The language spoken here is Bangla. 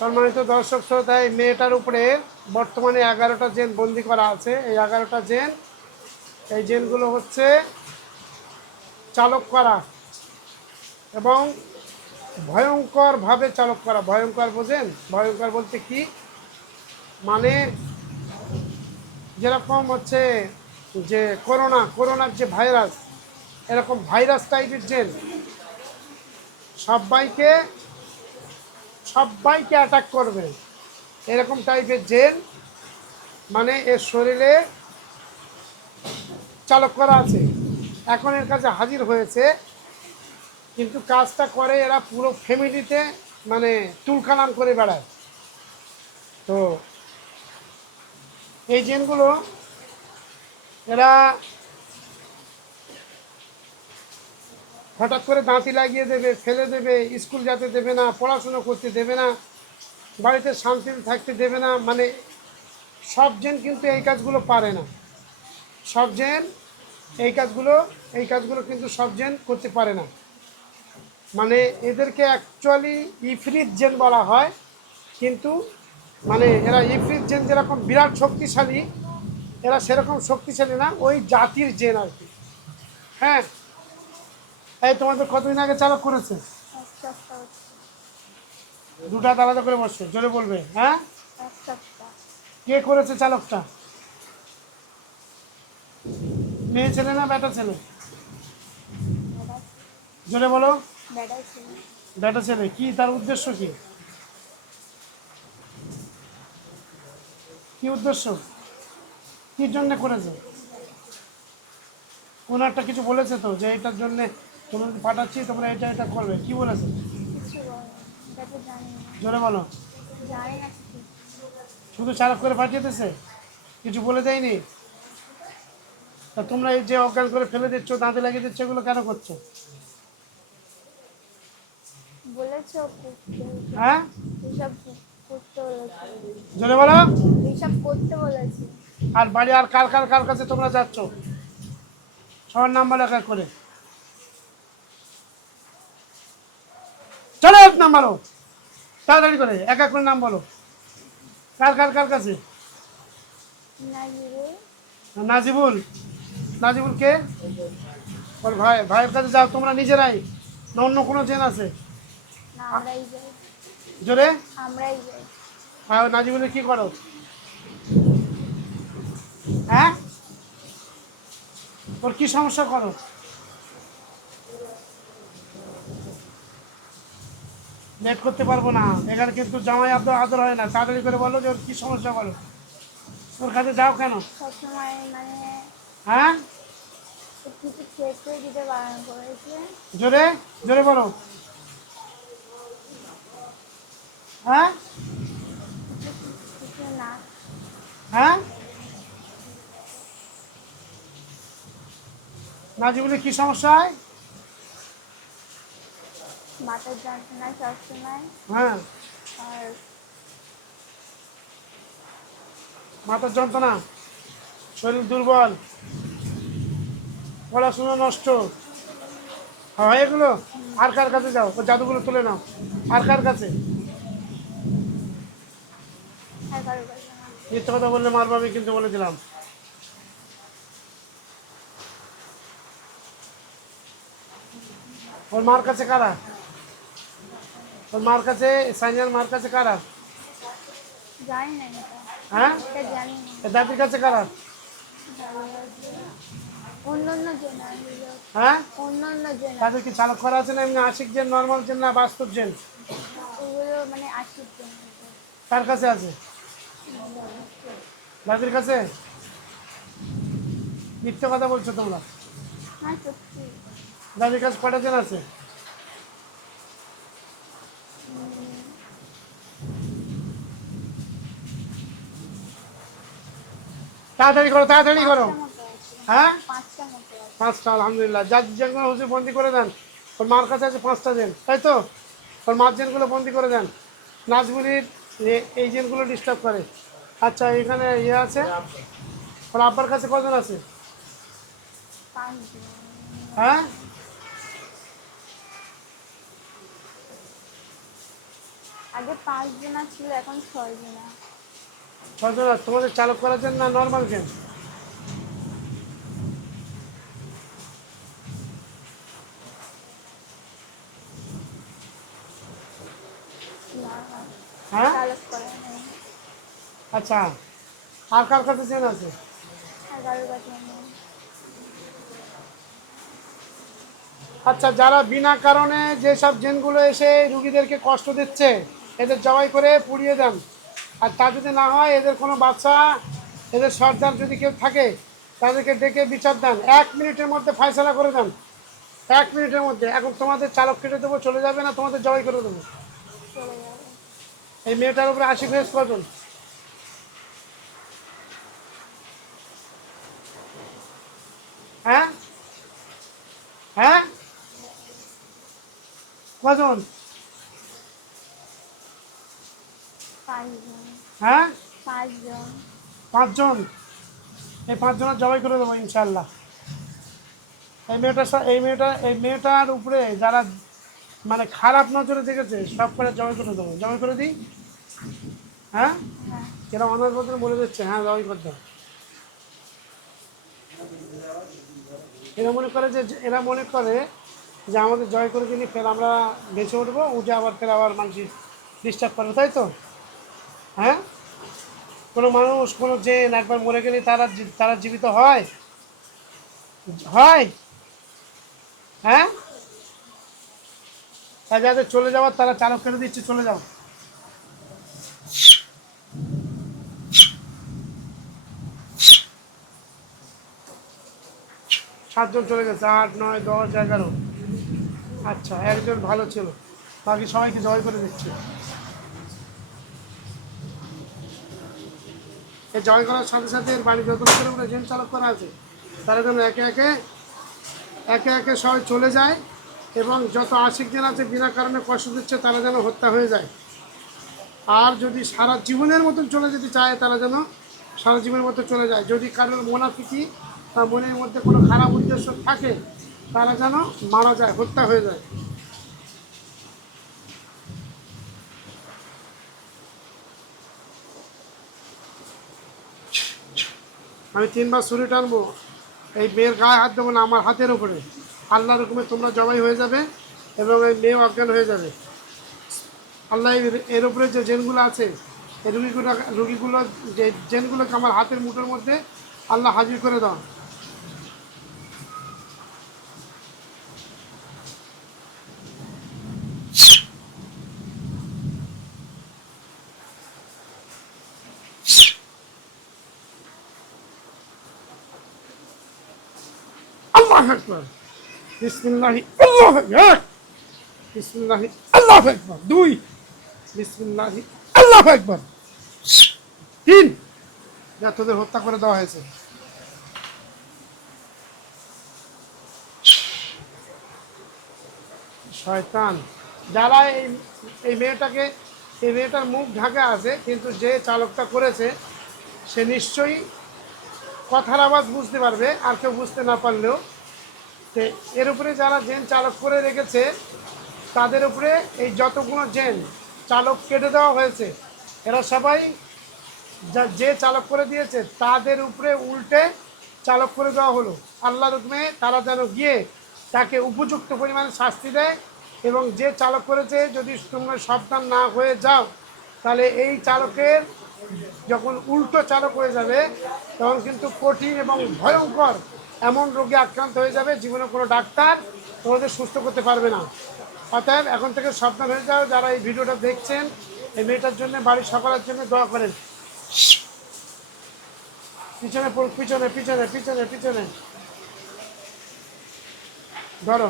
সম্মানিত দর্শক শ্রোতা, এই মেয়েটার উপরে বর্তমানে 11টা জেন বন্দি করা আছে। এই 11টা জেন, এই জেনগুলো হচ্ছে চালক করা এবং ভয়ঙ্করভাবে চালক করা। ভয়ঙ্কর বোঝেন? ভয়ঙ্কর বলতে কি মানে, যেরকম হচ্ছে যে করোনার যে ভাইরাস, এরকম ভাইরাস টাইপের জেন সবাইকে সবাইকে অ্যাটাক করবে, এরকম টাইপের জেন মানে এর শরীরে চালক করা আছে। এখন এর কাছে হাজির হয়েছে, কিন্তু কাজটা করে এরা পুরো ফ্যামিলিতে, মানে তুলকালাম করে বেড়ায়। তো এই জেনগুলো এরা হঠাৎ করে দাঁতি লাগিয়ে দেবে, ফেলে দেবে, স্কুল যেতে দেবে না, পড়াশুনো করতে দেবে না, বাড়িতে শান্তিতে থাকতে দেবে না। মানে সব জেন কিন্তু এই কাজগুলো পারে না। সব জেন এই কাজগুলো কিন্তু সব জেন করতে পারে না। মানে এদেরকে অ্যাকচুয়ালি ইফরিত জেন বলা হয়, কিন্তু মানে এরা ইফরিত জেন যেরকম বিরাট শক্তিশালী, এরা সেরকম শক্তিশালী না, ওই জাতির জেন আর কি। হ্যাঁ, এই তোমাদের কতদিন আগে চালক করেছে? দুটা আলাদা করে বসছে, জোরে বলবে। হ্যাঁ, কে করেছে চালকটা? মেয়ে ছেলে না বেটা ছেলে? জোরে বলো। বেটা ছেলে। কি তার উদ্দেশ্য? কি কি উদ্দেশ্য? কি জন্য করেছে? কোনো একটা কিছু বলেছে তো, যে এটার জন্যে তোমাদের পাঠাচ্ছি, তোমরা এটা এটা করবে, কি বলেছে? জোরে বলো। শুধু চালক করে পাঠিয়ে দিয়েছে, কিছু বলে দেয়নি? তা তোমরা এই যে অজ্ঞান করে ফেলে দিচ্ছ, দাঁতে লাগিয়ে দিচ্ছ, এগুলো কেন করছো? হ্যাঁ, জোরে বলো। আর বাড়ি আর কার কার কার কাছে তোমরা যাচ্ছ? সবার নাম বলো এক এক করে। চলো, এক নাম বলো, তাড়াতাড়ি করে এক এক করে নাম বলো। কার কার কার কাছে? নাজিবুল। নাজিবুল কে? ওর ভাইয়ের কাছে যাও তোমরা নিজেরাই, না অন্য কোনো জেন আছে? জোরে। আর নাজিবুলের কি করো? হ্যাঁ, ওর কি সমস্যা করো? লেট করতে পারবো না, এখানে কিন্তু জামাই আদর আদর হয় না। তাড়াতাড়ি করে বলো যে ওর কি সমস্যা, বলো। ওর কাছে যাও কেন? হ্যাঁ, জোরে জোরে বলো। হ্যাঁ, হ্যাঁ, নাজিবুলের কি সমস্যা হয়? হ্যাঁ, মাথার যন্ত্রণা, শরীর দুর্বল, পড়াশোনা নষ্ট হয় এগুলো। আর কার কাছে যাও? ও জাদুগুলো তুলে নাও। আর কার কাছে? মিথ্যে কথা বললে মারবো আমি, কিন্তু বলে দিলাম। ওর মার কাছে কারা? ওর মার কাছে, সাইনার মার কাছে কারা? হ্যাঁ, দাদির কাছে কারা? হ্যাঁ, তাদের কি চালক করা আছে না এমনি আশিক জেন, নর্মাল জেন, না বাস্তব জেন? কার কাছে আছে? দাদির কাছে। মিথ্যে কথা বলছো তোমরা। দাদির কাছে কটা জেন আছে? তাড়াতাড়ি করো, তাড়াতাড়ি করো। হ্যাঁ, 5টা। আলহামদুলিল্লাহ। যা জেনগুলো হুজুর বন্দি করে দেন। ওর মার কাছে আছে 5টা জেন, তাই তো? ওর মার জেনগুলো বন্দি করে দেন। নাজগুলির এই জেনগুলো ডিস্টার্ব করে। আচ্ছা, এখানে ইয়ে আছে। ওর আব্বার কাছে কজন আছে? হ্যাঁ, আগে 5 জনা ছিল, এখন 6 জনা। 6 জন? তোমাদের চালক করার জন্য না নর্মাল জেন? নরমাল হ্যাঁ, চালক করে নেই। আচ্ছা। আর কার কাছে জেন আছে? 11 কাছে নেই। আচ্ছা, যারা বিনা কারণে যেসব জেনগুলো এসে রুগীদেরকে কষ্ট দিচ্ছে, এদের জবাই করে পুড়িয়ে দেন। আর তা যদি না হয়, এদের কোনো বাচ্চা, এদের সর্দার যদি কেউ থাকে, তাদেরকে ডেকে বিচার দেন, 1 মিনিটের মধ্যে ফয়সালা করে দেন। 1 মিনিটের মধ্যে। এখন তোমাদের চালক কেটে দেবো, চলে যাবে, না তোমাদের জবাই করে দেবো? চলে যাবে। এই মেয়েটার উপরে 80 ফেস কজন? হ্যাঁ, হ্যাঁ, কজন? 5 জন। হ্যাঁ, 5 জন। 5 জন। এই 5 জনের জবাই করে দেবো ইনশাল্লাহ। এই মেয়েটার উপরে যারা মানে খারাপ নজরে দেখেছে, সব করে জবাই করে দেবো। জবাই করে দিই? হ্যাঁ, হ্যাঁ। এরা অনার বদলে বলে দিচ্ছে, হ্যাঁ জবাই করতে হবে। এরা মনে করে যে আমাদের জয় করে দিলে ফের আমরা বেঁচে উঠবো, উঠে আবার মানুষ ডিস্টার্ব করবে, তাই তো? হ্যাঁ, কোনো মানুষ, কোনো জেন একবার মরে গেলে তারা জীবিত হয়? হয়? হ্যাঁ, তাই যাদের চলে যাওয়ার তারা চালক করে দিচ্ছে, চলে যাও। 7 জন চলে গেছে, 8, 9, 10, 11। আচ্ছা, একজন ভালো ছিল, বাকি সবাইকে জয় করে দিচ্ছে। এই জয় করার সাথে সাথে এর বাড়ি যত করে ওরা জেন চালক করা আছে, তারা যেন একে একে একে একে সবাই চলে যায়, এবং যত আশিক জন আছে বিনা কারণে কষ্ট দিচ্ছে, তারা যেন হত্যা হয়ে যায়। আর যদি সারা জীবনের মতন চলে যেতে চায়, তারা যেন সারা জীবনের মতো চলে যায়। যদি কারোর মোনাফিকি বা মনের মধ্যে কোনো খারাপ উদ্দেশ্য থাকে, তারা যেন মারা যায়, হত্যা হয়ে যায়। আমি 3 বার ছুরি টানবো, এই মেয়ের গায়ে হাত দেবো না, আমার হাতের উপরে। আল্লাহর হুকুমে তোমরা জবাই হয়ে যাবে, এবং এই মেয়ে অজ্ঞান হয়ে যাবে। আল্লাহ এর উপরে যে জেনগুলো আছে, এই রুগীগুলো যে জেনগুলোকে আমার হাতের মুঠোর মধ্যে আল্লাহ হাজির করে দাও। আল্লাহু আকবার। বিসমিল্লাহি আল্লাহু আকবার। বিসমিল্লাহি আল্লাহু আকবার। 2, বিসমিল্লাহি আল্লাহু আকবার। 3, যা তোদের হত্যা করে দেওয়া হয়েছে। শয়তান, যারা এই মেয়েটাকে, এই মেয়েটার মুখ ঢাকা আছে, কিন্তু যে চালকটা করেছে সে নিশ্চয়ই কথার আওয়াজ বুঝতে পারবে, আর কেউ বুঝতে না পারলেও। তো এর উপরে যারা জেন চালক করে রেখেছে, তাদের উপরে এই যতগুলো জেন চালক কেটে দেওয়া হয়েছে, এরা সবাই যে চালক করে দিয়েছে তাদের উপরে উল্টে চালক করে দেওয়া হলো। আল্লাহর হুকুমে তারা যেন গিয়ে তাকে উপযুক্ত পরিমাণে শাস্তি দেয়, এবং যে চালক করেছে যদি তোমরা সাবধান না হয়ে যাও, তাহলে এই চালকের যখন উল্টো চালক হয়ে যাবে, তখন কিন্তু কঠিন এবং ভয়ঙ্কর এমন রোগে আক্রান্ত হয়ে যাবে, জীবনে কোনো ডাক্তার তোমাদের সুস্থ করতে পারবে না। অতএব এখন থেকে সাবধান হয়ে যাও। যারা এই ভিডিওটা দেখছেন, এই মেয়েটার জন্য, বাড়ির সকলের জন্য দোয়া করেন। পিছনে পিছনে পিছনে পিছনে পিছনে ধরো।